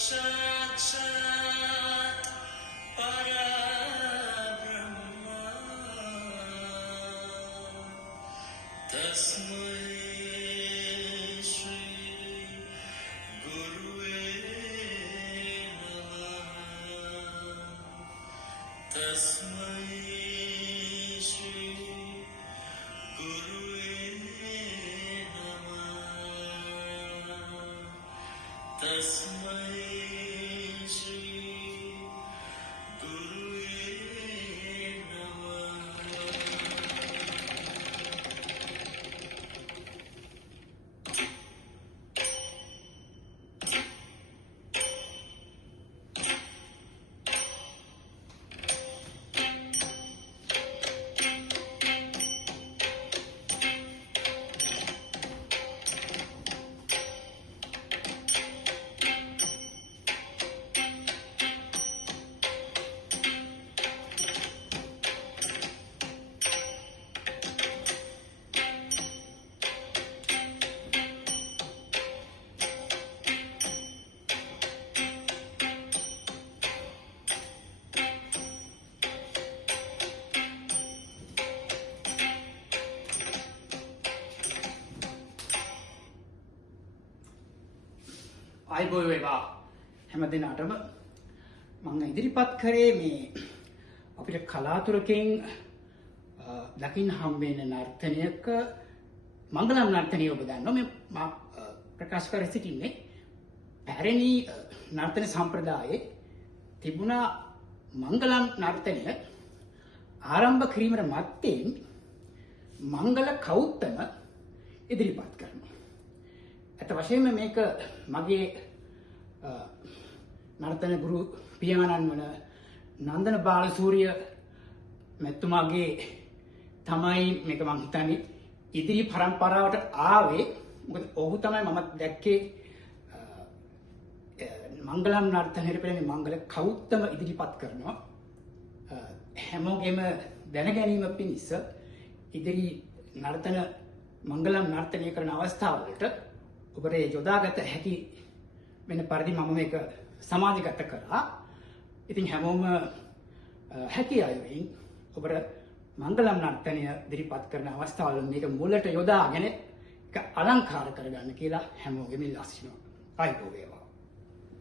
साक्षात् परब्रह्म तस्मै श्री गुरुवे नमः तस्मै श्री गुरुवे नमः तस्मै श्री गुरुवे नमः ආයිබෝල් වේවා හැම දිනකටම මම ඉදිරිපත් කරේ මේ අපිට කලාතුරකින් දකින්න හම්බ වෙන නර්තනයක මංගලම් නර්තනිය ඔබ දන්නවා මේ මම ප්‍රකාශ කර සිටින්නේ පැරණි නර්තන සම්ප්‍රදායේ තිබුණා මංගලම් නර්තනය ආරම්භ කිරීමට මත්තෙන් මංගල කෞත්තම ඉදිරිපත් කරනවා. ඇත්ත වශයෙන්ම මේක මගේ නර්තන ගුරු පියාණන් වන නන්දන බාලසූරිය මෙතුමාගේ තමයි මේක මං හිතන්නේ ඉදිරි පරම්පරාවට ආවේ. මොකද ඔහු තමයි මම දැක්කේ මංගලම් නර්තනයට පෙළෙන මංගල කෞත්තම ඉදිරිපත් කරනවා. හැමෝගෙම දැන ගැනීම පිණිස ඉදිරි නර්තන මංගලම් නර්තනය කරන අවස්ථාවලට ඔබට යොදාගත හැකි වෙන පරිදි මම මේක සමාජගත කරා. ඉතින් හැමෝම හැකි අයුරින් ඔබට මංගලම් නර්තනය ඉදිරිපත් කරන අවස්ථාවල මේක මුලට යොදාගෙන ඒක අලංකාර කරගන්න කියලා හැමෝගෙම ඉල්ලා සිටිනවා. ආයිබෝල් වේවා.